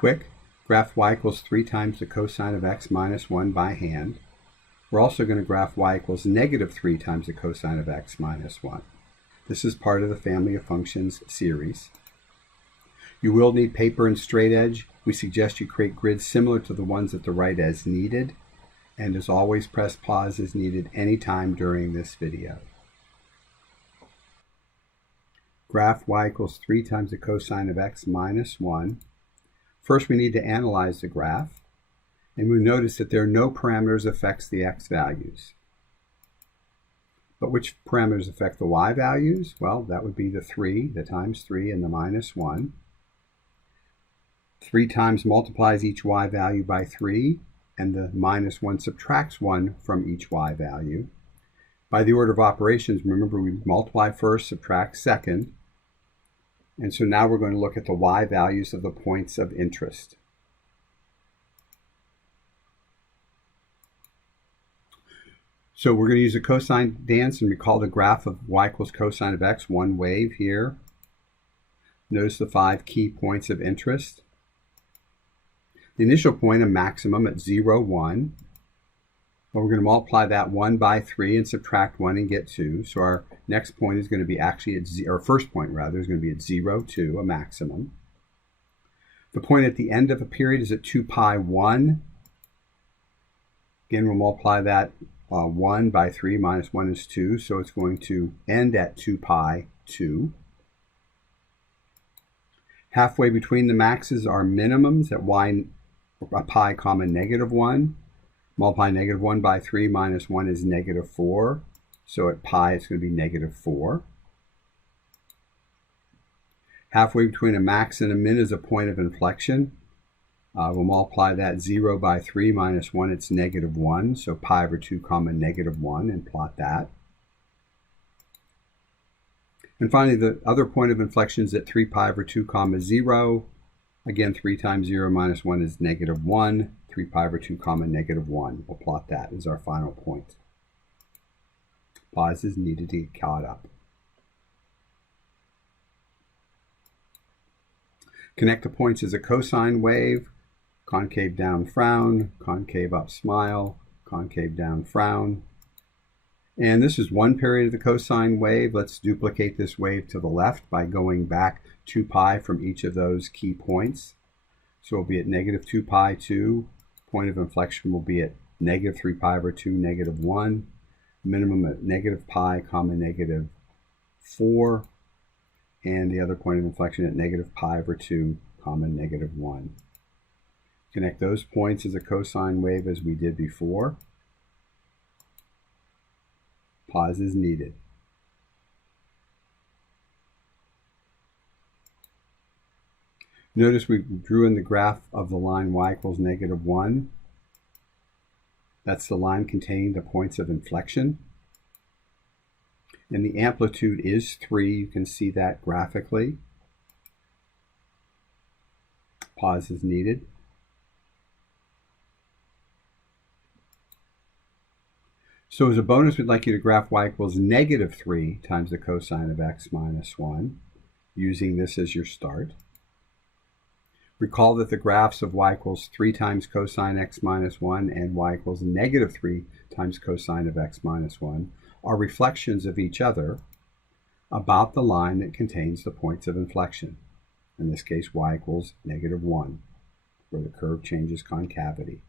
Quick, graph y equals 3 times the cosine of x minus 1 by hand. We're also going to graph y equals negative 3 times the cosine of x minus 1. This is part of the family of functions series. You will need paper and straight edge. We suggest you create grids similar to the ones at the right as needed. And as always, press pause as needed anytime during this video. Graph y equals 3 times the cosine of x minus 1. First, we need to analyze the graph. And we notice that there are no parameters affects the x values. But which parameters affect the y values? Well, that would be the 3, the times 3, and the minus 1. 3 times multiplies each y value by 3, and the minus 1 subtracts 1 from each y value. By the order of operations, remember we multiply first, subtract second. And so now we're going to look at the y values of the points of interest. So we're going to use a cosine dance and recall the graph of y equals cosine of x, one wave here. Notice the 5 key points of interest. The initial point, a maximum at 0, 1. Well, we're going to multiply that 1 by 3 and subtract 1 and get 2. So our next point is going to be actually at 0, or first point rather, is going to be at 0, 2, a maximum. The point at the end of a period is at 2 pi 1. Again, we'll multiply that 1 by 3 minus 1 is 2, so it's going to end at 2 pi 2. Halfway between the maxes are minimums at pi comma negative 1. Multiply negative 1 by 3 minus 1 is negative 4. So at pi, it's going to be negative 4. Halfway between a max and a min is a point of inflection. We'll multiply that 0 by 3 minus 1, it's negative 1. So pi over 2 comma negative 1, and plot that. And finally, the other point of inflection is at 3 pi over 2 comma 0. Again, 3 times 0 minus 1 is negative 1. 3 pi over 2 comma negative 1. We'll plot that as our final point. Pause is needed to get caught up. Connect the points as a cosine wave. Concave down frown, concave up smile, concave down frown. And this is one period of the cosine wave. Let's duplicate this wave to the left by going back 2 pi from each of those key points. So we'll be at negative 2 pi 2. Point of inflection will be at negative 3 pi over 2, negative 1. Minimum at negative pi comma negative 4. And the other point of inflection at negative pi over 2 comma negative 1. Connect those points as a cosine wave as we did before. Pause is needed. Notice we drew in the graph of the line y equals negative 1. That's the line containing the points of inflection. And the amplitude is 3. You can see that graphically. Pause is needed. So as a bonus, we'd like you to graph y equals negative 3 times the cosine of x minus 1, using this as your start. Recall that the graphs of y equals 3 times cosine x minus 1 and y equals negative 3 times cosine of x minus 1 are reflections of each other about the line that contains the points of inflection. In this case, y equals negative 1, where the curve changes concavity.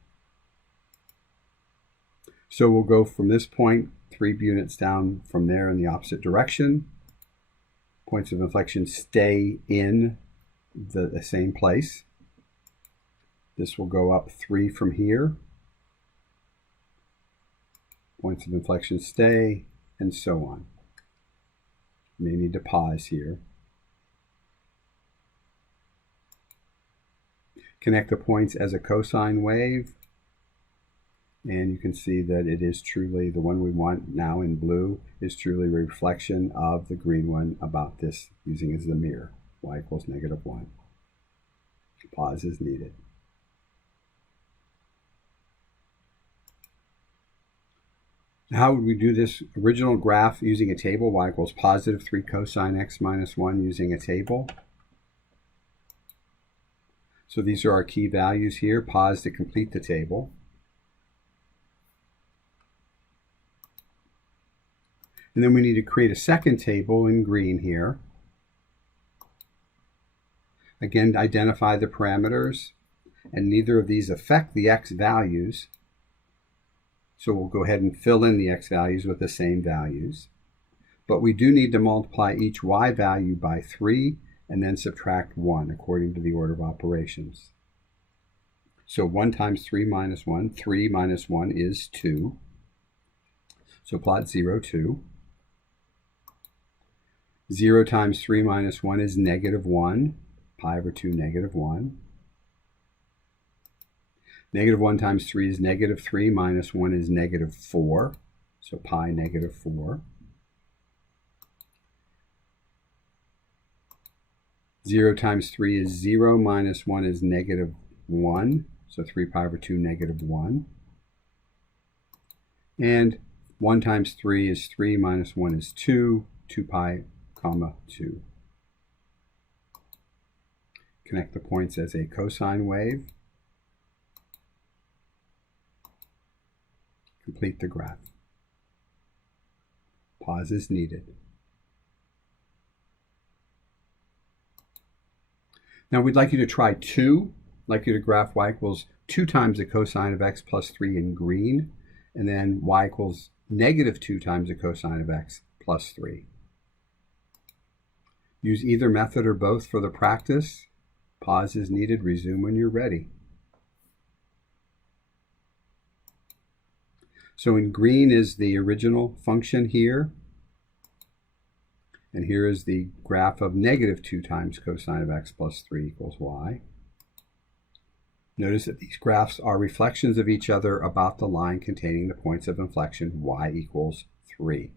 So we'll go from this point 3 units down from there in the opposite direction. Points of inflection stay in the same place. This will go up 3 from here. Points of inflection stay, and so on. You may need to pause here. Connect the points as a cosine wave. And you can see that it is truly, the one we want now in blue is truly a reflection of the green one about this, using as the mirror, y equals negative 1. Pause is needed. How would we do this original graph using a table? Y equals positive 3 cosine x minus 1 using a table. So these are our key values here. Pause to complete the table. And then we need to create a second table in green here. Again, identify the parameters, and neither of these affect the x values. So we'll go ahead and fill in the x values with the same values. But we do need to multiply each y value by 3 and then subtract 1 according to the order of operations. So 1 times 3 minus 1, 3 minus 1 is 2. So plot 0, 2. 0 times 3 minus 1 is negative 1. Pi over 2, negative 1. Negative 1 times 3 is negative 3, minus 1 is negative 4. So pi negative 4. 0 times 3 is 0, minus 1 is negative 1. So 3 pi over 2, negative 1. And 1 times 3 is 3, minus 1 is 2. 2 pi, comma 2. Connect the points as a cosine wave. Complete the graph. Pause is needed. Now we'd like you to try 2. I'd like you to graph y equals 2 times the cosine of x plus 3 in green, and then y equals negative 2 times the cosine of x plus 3. Use either method or both for the practice. Pause is needed. Resume when you're ready. So in green is the original function here. And here is the graph of negative 2 times cosine of x plus 3 equals y. Notice that these graphs are reflections of each other about the line containing the points of inflection y equals 3.